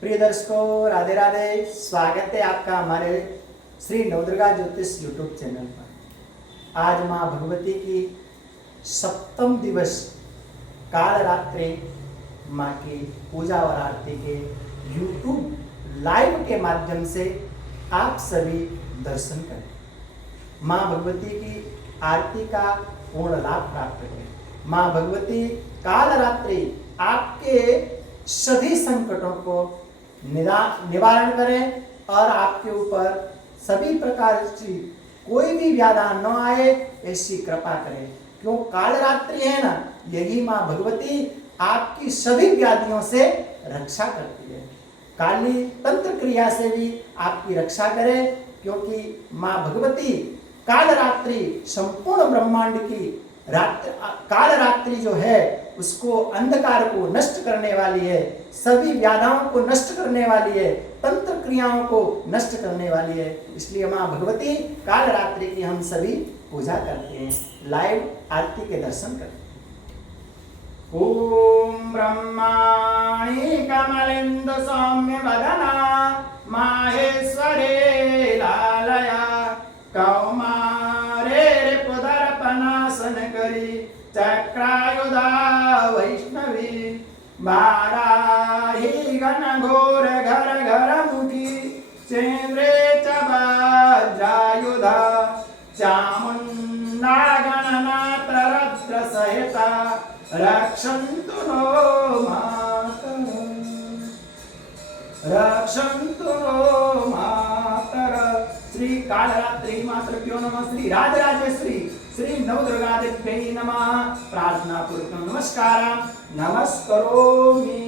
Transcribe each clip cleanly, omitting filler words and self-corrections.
प्रिय दर्शकों, राधे राधे। स्वागत है आपका हमारे श्री नवदुर्गा ज्योतिष यूट्यूब चैनल पर। आज माँ भगवती की सप्तम दिवस काल रात्रि माँ की पूजा और आरती के यूट्यूब लाइव के माध्यम से आप सभी दर्शन करें। माँ भगवती की आरती का पूर्ण लाभ प्राप्त करें। माँ भगवती काल रात्रि आपके सभी संकटों को निवारण करें और आपके ऊपर सभी प्रकार की कोई भी व्याधा न आए, ऐसी कृपा करें। क्यों काल रात्रि है ना, यही माँ भगवती आपकी सभी व्याधियों से रक्षा करती है। काली तंत्र क्रिया से भी आपकी रक्षा करें, क्योंकि माँ भगवती काल रात्रि संपूर्ण ब्रह्मांड की काल रात्रि जो है उसको अंधकार को नष्ट करने वाली है, सभी व्याधाओं को नष्ट करने वाली है, तंत्र क्रियाओं को नष्ट करने वाली है। इसलिए माँ भगवती काल रात्रि की हम सभी पूजा करते हैं, लाइव आरती के दर्शन करते हैं। ओम ब्रह्माणि कमलेन्दु सौम्य वदना माहेश्वरे लालया कौमारे रिपुदर्पणासन करी चक्रायुधा वैष्णवी वाराही घनघोर घर घर मुखी चेन्द्रे च वज्रायुधा चामुण्डा गणनाथ रद्र सहिता रक्षन्तु नो मातरम् रक्षन्तु नो मातरम्। श्री कालरात्रि मातृभ्यो नमः। श्री राजराजेश्वरी श्री नवदुर्गा देव्यै नमः। प्रार्थना पूर्वक नमस्कारं नमस्करोमि।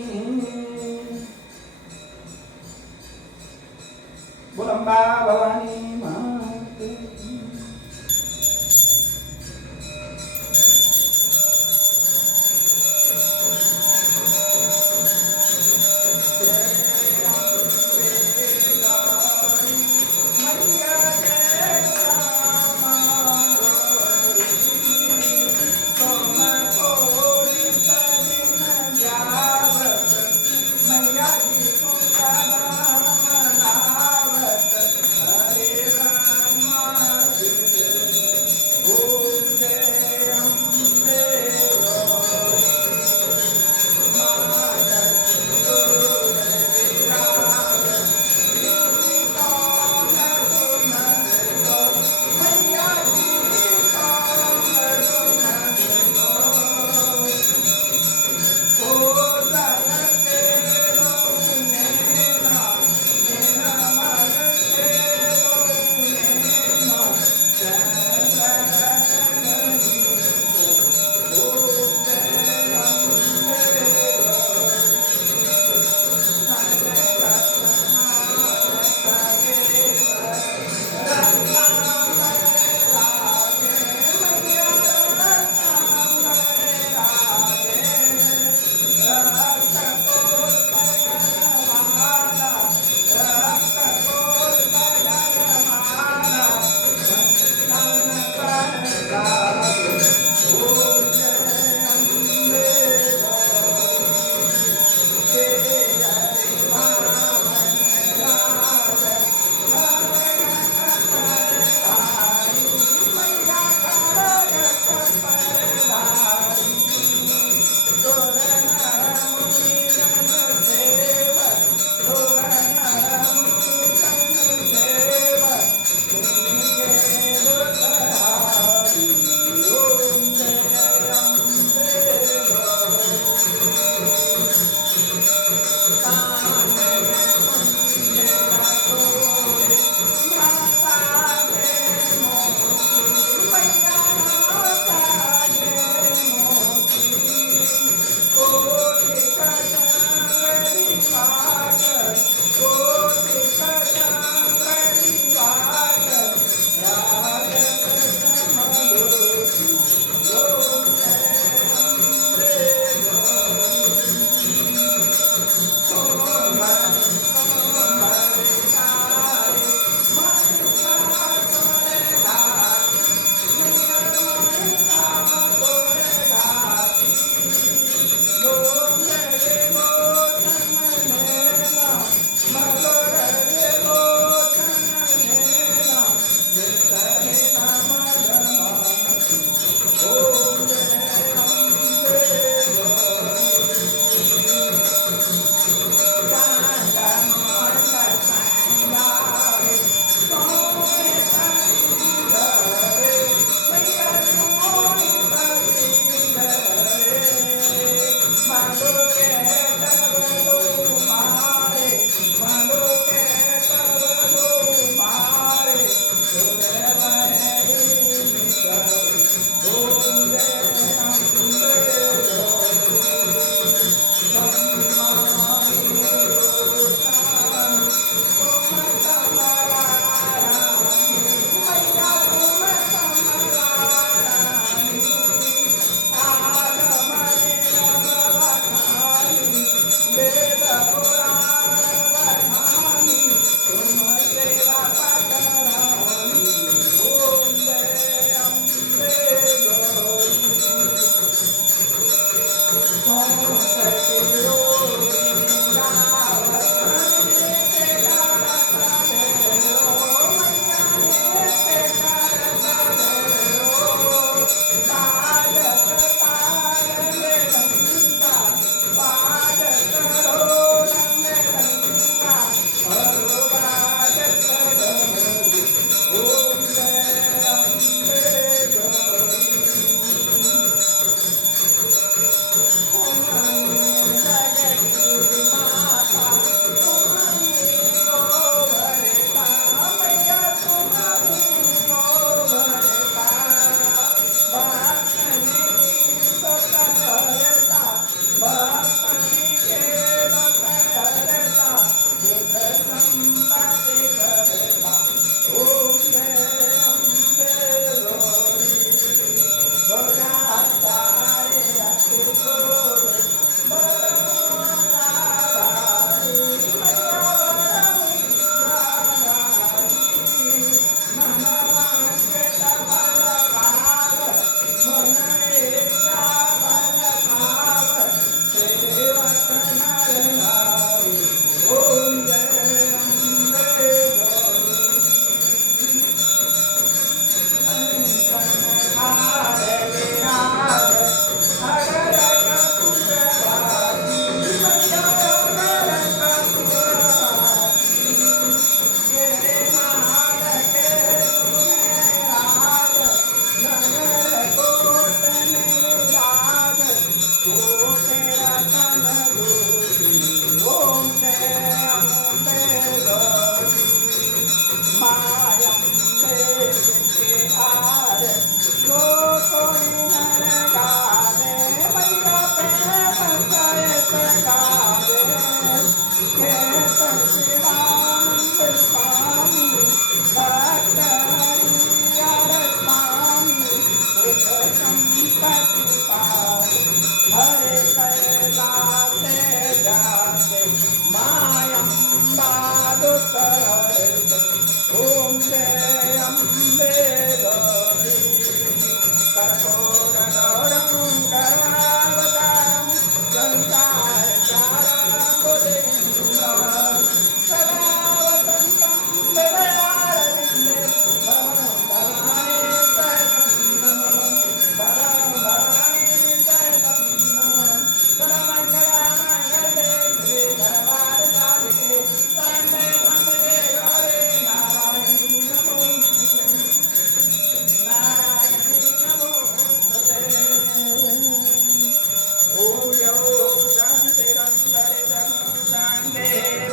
बोलंबा भवानी माते। हरे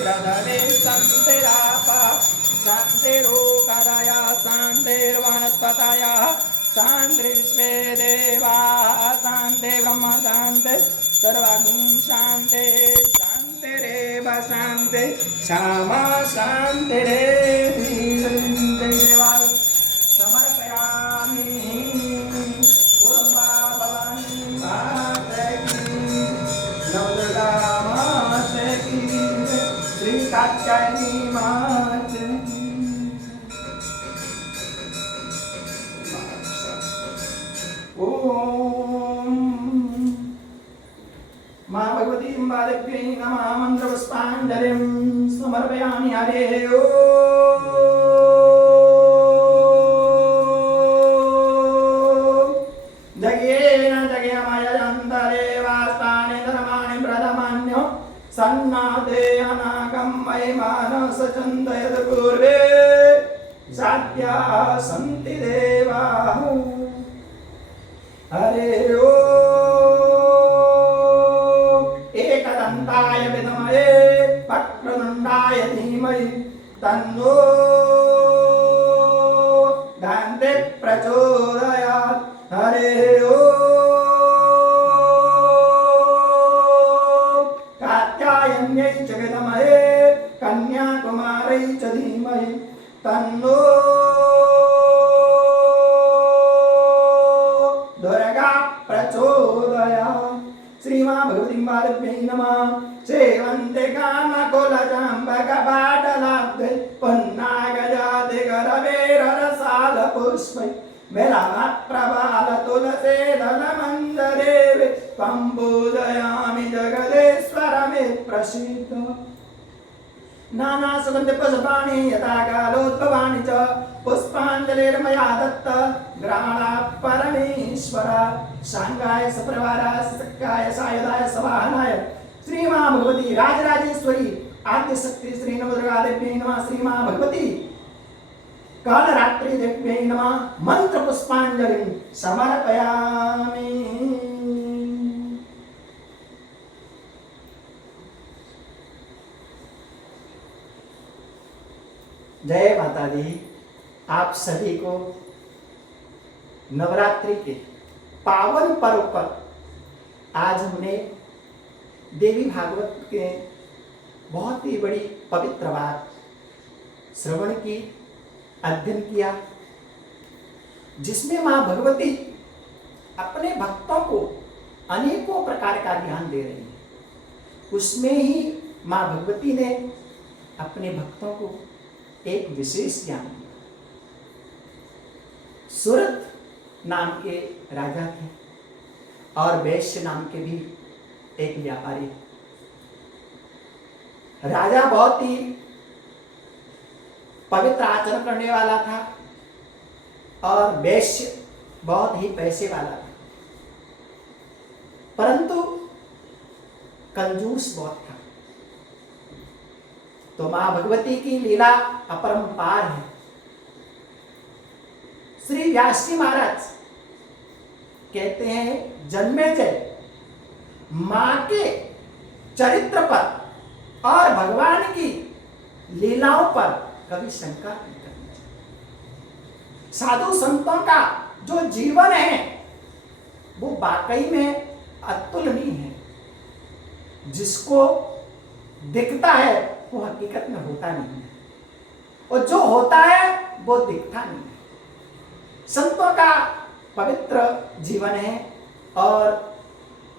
रधवे शान्तिराप शान्तिरोकरया शान्तिर्वनस्पतयः शान्तिर्विश्वे देवाः शान्ति ब्रह्म शान्ति सर्वगुण शान्ति शान्तिरेव शान्ति क्षमा शान्तिरेधि समर्पयामि पूर्वा भवानी माता की नवदुर्गा माता की श्री कात्यायनी माता की ओम मां भगवती बालक्यै नमः मंत्रपुष्पाञ्जलिं समर्पयामि हरे ओम जगेन जगेमयन्तरे वास्तानि धर्माणि प्रथमान्यो सन्नादे अनागं वै मानस चन्दयत् पूर्वे साध्या सन्ति देवाः हरे ओम एकदन्ताय विद्महे वक्रतुण्डाय धीमहि तन्नो दन्ति प्रचोदयात् हरे ओम कात्यायन्यै च विद्महे कन्याकुमारै च धीमहि तन्नो दुर्गा प्रचोदयात् श्रीमां भगवतीं बालक्यै नमः सेवन्ते कामकुलचम्पकपाटलाब्धे पुन्नागजाति करवेररसालपुष्पै विलमप्रबालतुलसेदलमन्दरे त्वं पूजयामि जगदेश्वर मे प्रसीद नानासुगन्धपुष्पाणि यथा कालोद्भवानि च पुष्पाञ्जलिर्मया दत्त ग्रहणा परमेश्वर सांगाय सप्रवाराय सक्काय सायुधाय सवाहनाय श्रीमां भगवती राजराजेश्वरी आद्यशक्ति श्री नवदुर्गा देव्यै नमः श्रीमां भगवती कालरात्रि देव्यै नमः मंत्र पुष्पाञ्जलिं समर्पयामि जय माता दी। आप सभी को नवरात्रि के पावन पर्व पर आज हमने देवी भागवत के बहुत ही बड़ी पवित्र बात श्रवण की, अध्ययन किया, जिसमें मां भगवती अपने भक्तों को अनेकों प्रकार का ज्ञान दे रही है। उसमें ही मां भगवती ने अपने भक्तों को एक विशेष ज्ञान दिया। सुरत नाम के राजा थे और वैश्य नाम के भी एक व्यापारी। राजा बहुत ही पवित्र आचरण करने वाला था और वैश्य बहुत ही पैसे वाला था, परंतु कंजूस बहुत था। तो मां भगवती की लीला अपरंपार है। श्री व्यास जी महाराज कहते हैं, जन्मेजय मां के चरित्र पर और भगवान की लीलाओं पर कभी शंका नहीं करनी चाहिए। साधु संतों का जो जीवन है वो वाकई में अतुलनीय है। जिसको दिखता है वो हकीकत में होता नहीं है, और जो होता है वो दिखता नहीं है। संतों का पवित्र जीवन है और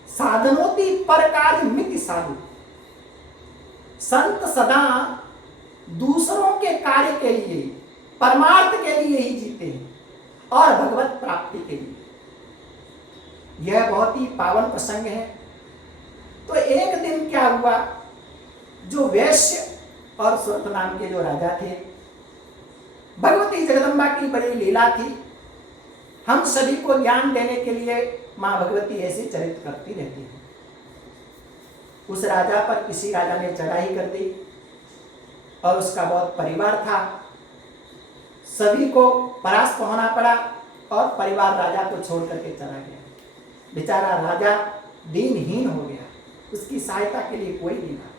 साधनोति परकार मिति साधु। संत सदा दूसरों के कार्य के लिए, परमार्थ के लिए ही जीते हैं और भगवत प्राप्ति के लिए। यह बहुत ही पावन प्रसंग है। तो एक दिन क्या हुआ, जो वैश्य और सुरत नाम के जो राजा थे, भगवती जगदम्बा की बड़ी लीला थी। हम सभी को ज्ञान देने के लिए मां भगवती ऐसे चरित्र करती रहती है। उस राजा पर किसी राजा ने चढ़ाई कर दी और उसका बहुत परिवार था। सभी को परास्त होना पड़ा और परिवार राजा को छोड़ करके चला गया। बेचारा राजा दीनहीन हो गया, उसकी सहायता के लिए कोई नहीं था।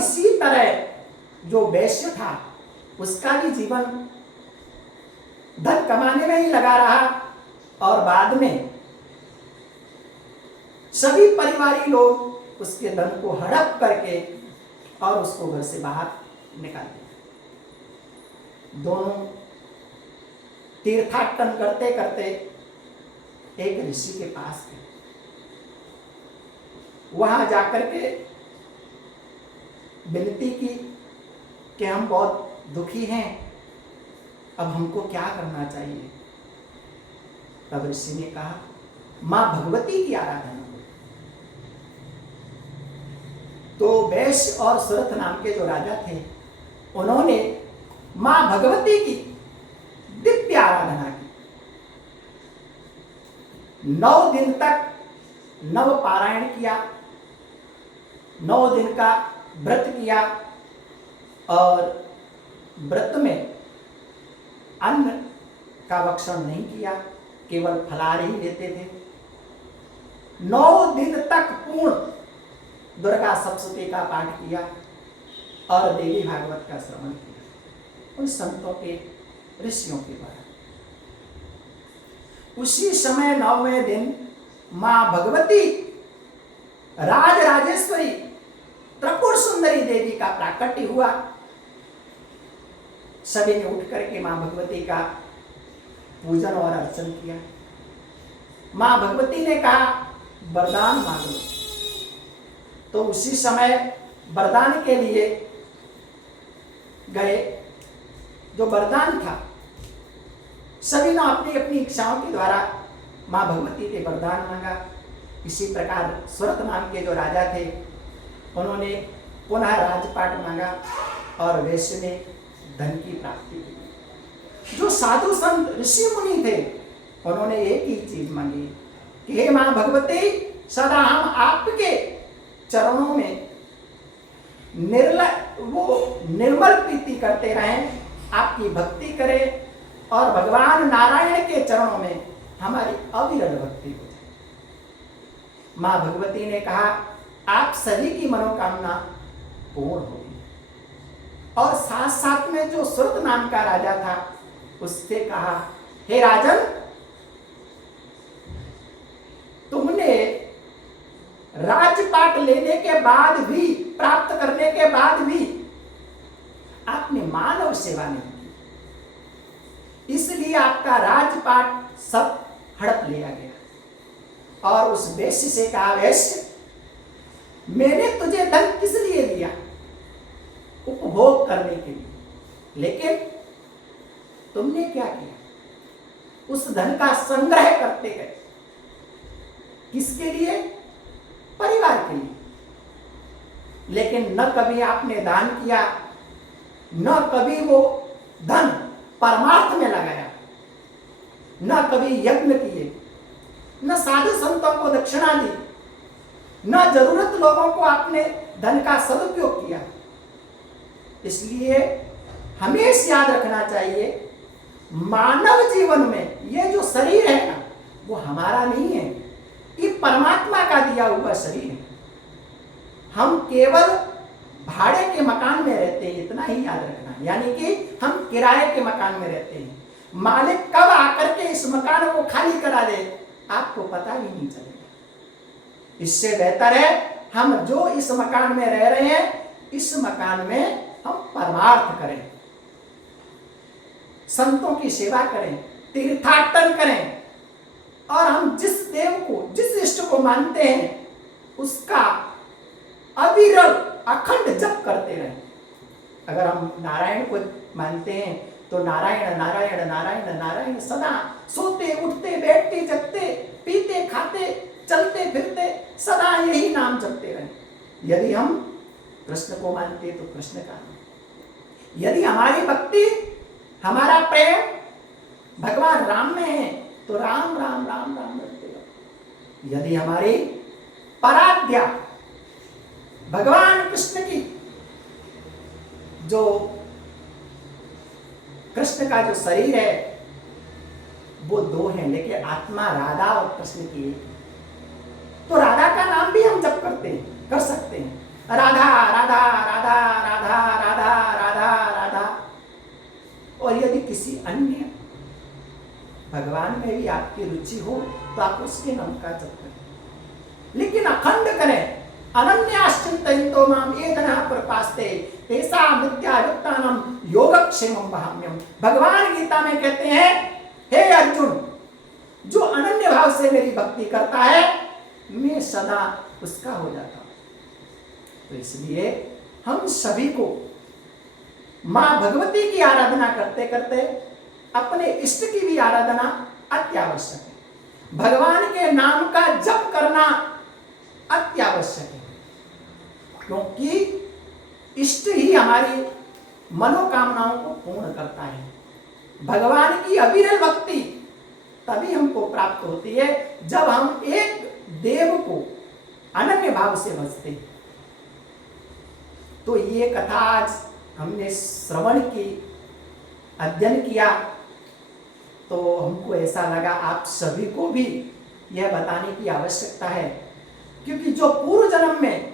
इसी तरह जो वैश्य था उसका भी जीवन धन कमाने में ही लगा रहा और बाद में सभी परिवारी लोग उसके धन को हड़प करके और उसको घर से बाहर निकाल दिया। दोनों तीर्थाटन करते करते एक ऋषि के पास गए। वहां जाकर के विनती की कि हम बहुत दुखी हैं, अब हमको क्या करना चाहिए। तब ऋषि ने कहा मां भगवती की आराधना। तो वैश्य और सुरथ नाम के जो राजा थे उन्होंने मां भगवती की दिव्य आराधना की। 9 दिन तक नव पारायण किया, 9 दिन का व्रत किया और व्रत में अन्न का भक्षण नहीं किया, केवल फलाहार ही लेते थे। 9 दिन तक पूर्ण दुर्गा सप्तशती का पाठ किया और देवी भागवत का श्रवण किया उन संतों के ऋषियों के द्वारा। उसी समय 9वें दिन मां भगवती राज राजेश्वरी त्रिपुर सुंदरी देवी का प्राकट्य हुआ। सभी ने उठ करके मां भगवती का पूजन और अर्चन किया। मां भगवती ने कहा वरदान मांग लो। तो उसी समय वरदान के लिए गए। जो वरदान था सभी ने अपनी अपनी इच्छाओं के द्वारा मां भगवती के वरदान मांगा। इसी प्रकार सुरथ नाम के जो राजा थे उन्होंने पुनः राजपाट मांगा और वैश्य ने धन की प्राप्ति की। जो साधु संत ऋषि मुनि थे उन्होंने एक ही चीज मांगी कि हे मां भगवती, सदा हम आपके चरणों में निर्मल प्रीति करते रहें, आपकी भक्ति करें और भगवान नारायण के चरणों में हमारी अविरल भक्ति हो जाए। मां भगवती ने कहा आप सभी की मनोकामना पूर्ण होगी। और साथ साथ में जो सुरथ नाम का राजा था उससे कहा हे राजन, तुमने राजपाट लेने के बाद भी, प्राप्त करने के बाद भी आपने मानव सेवा नहीं की, इसलिए आपका राजपाट सब हड़प लिया गया। और उस वैश्य से कहा वैश्य, मैंने तुझे धन किस लिए दिया? उपभोग करने के लिए, लेकिन तुमने क्या किया? उस धन का संग्रह करते गए। किसके लिए? परिवार के लिए। लेकिन न कभी आपने दान किया, न कभी वो धन परमार्थ में लगाया, न कभी यज्ञ किए, न साधु संतों को दक्षिणा दी, न जरूरत लोगों को आपने धन का सदुपयोग किया। इसलिए हमेशा याद रखना चाहिए मानव जीवन में ये जो शरीर है ना वो हमारा नहीं है, ये परमात्मा का दिया हुआ शरीर है। हम केवल भाड़े के मकान में रहते हैं, इतना ही याद रखना। यानी कि हम किराए के मकान में रहते हैं। मालिक कब आकर के इस मकान को खाली करा दे आपको पता भी नहीं चलेगा। इससे बेहतर है हम जो इस मकान में रह रहे हैं इस मकान में हम परमार्थ करें, संतों की सेवा करें, तीर्थाटन करें और हम जिस देव को, जिस इष्ट को मानते हैं उसका अविरल अखंड जप करते रहें। अगर हम नारायण को मानते हैं तो नारायण नारायण नारायण नारायण सदा सोते उठते बैठते जगते पीते खाते चलते फिरते सदा यही नाम जपते रहें। यदि हम कृष्ण को मानते तो कृष्ण का नाम, यदि हमारी भक्ति हमारा प्रेम भगवान राम में है तो राम राम राम राम करते रहो। यदि हमारी पराध्या भगवान कृष्ण की, जो कृष्ण का जो शरीर है वो 2 है लेकिन आत्मा राधा और कृष्ण की एक है, तो राधा का नाम भी हम जप करते हैं, कर सकते हैं। राधा राधा राधा भगवान में भी आपकी रुचि हो तो आप उसके नाम का जप करें, लेकिन अखंड करें। अनन्याश्चिन्तयन्तो माम ये जनाः प्रपास्ते तेषां नित्यायुक्तानां योगक्षेमं वहाम्यहम्। भगवान गीता में कहते हैं, हे अर्जुन, जो अनन्य भाव से मेरी भक्ति करता है मैं सदा उसका हो जाता हूं। तो इसलिए हम सभी को मां भगवती की आराधना करते करते अपने इष्ट की भी आराधना अत्यावश्यक है। भगवान के नाम का जप करना अत्यावश्यक है, क्योंकि इष्ट ही हमारी मनोकामनाओं को पूर्ण करता है। भगवान की अविरल भक्ति तभी हमको प्राप्त होती है जब हम एक देव को अनन्य भाव से भजते हैं। तो ये कथा आज हमने श्रवण की, अध्ययन किया, तो हमको ऐसा लगा आप सभी को भी यह बताने की आवश्यकता है, क्योंकि जो पूर्व जन्म में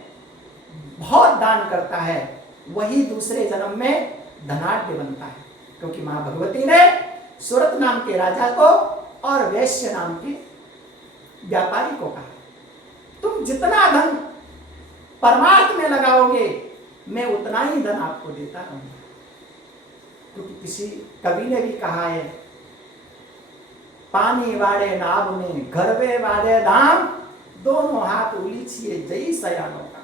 बहुत दान करता है वही दूसरे जन्म में धनाढ्य बनता है। क्योंकि मां भगवती ने सूरत नाम के राजा को और वैश्य नाम के व्यापारी को कहा, तुम जितना धन परमार्थ में लगाओगे मैं उतना ही धन आपको देता रहूंगा। क्योंकि किसी कवि ने भी कहा है, पानी वाड़े नाव में गरबे वाड़े धाम, दोनों हाथ उलीछिए जई सयानों का।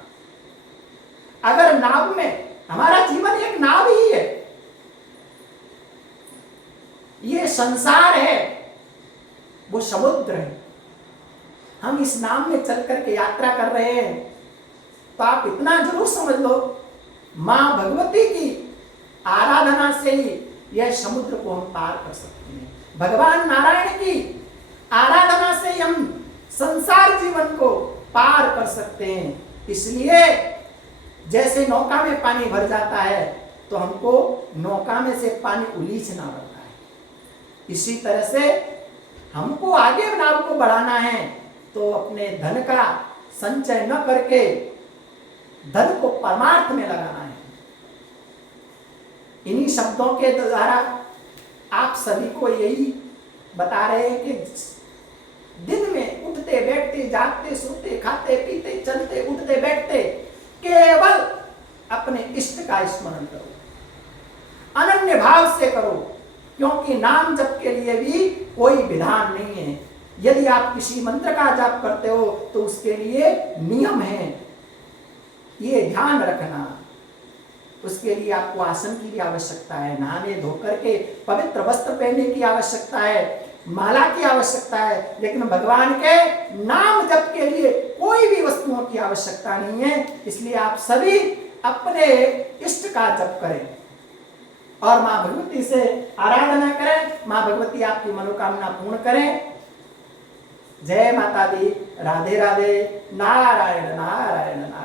अगर नाव में, हमारा जीवन एक नाव ही है, ये संसार है वो समुद्र है, हम इस नाव में चल करके यात्रा कर रहे हैं। तो आप इतना जरूर समझ लो, मां भगवती की आराधना से ही यह समुद्र को हम पार कर सकते हैं। भगवान नारायण की आराधना से हम संसार जीवन को पार कर सकते हैं। इसलिए जैसे नौका में पानी भर जाता है तो हमको नौका में से पानी उलीचना पड़ता है, इसी तरह से हमको आगे नाव को बढ़ाना है तो अपने धन का संचय न करके धन को परमार्थ में लगाना है। इन्हीं शब्दों के द्वारा आप सभी को यही बता रहे हैं कि दिन में उठते बैठते जागते सोते खाते पीते चलते उठते बैठते केवल अपने इष्ट का स्मरण करो, अनन्य भाव से करो, क्योंकि नाम जप के लिए भी कोई विधान नहीं है। यदि आप किसी मंत्र का जाप करते हो तो उसके लिए नियम है, ये ध्यान रखना। उसके लिए आपको आसन की भी आवश्यकता है, नहाने धोकर के पवित्र वस्त्र पहनने की आवश्यकता है, माला की आवश्यकता है, लेकिन भगवान के नाम जप के लिए कोई भी वस्तुओं की आवश्यकता नहीं है। इसलिए आप सभी अपने इष्ट का जप करें और मां भगवती से आराधना करें, मां भगवती आपकी मनोकामना पूर्ण करें। जय माता दी, राधे राधे, नारायण नारायण नारायण।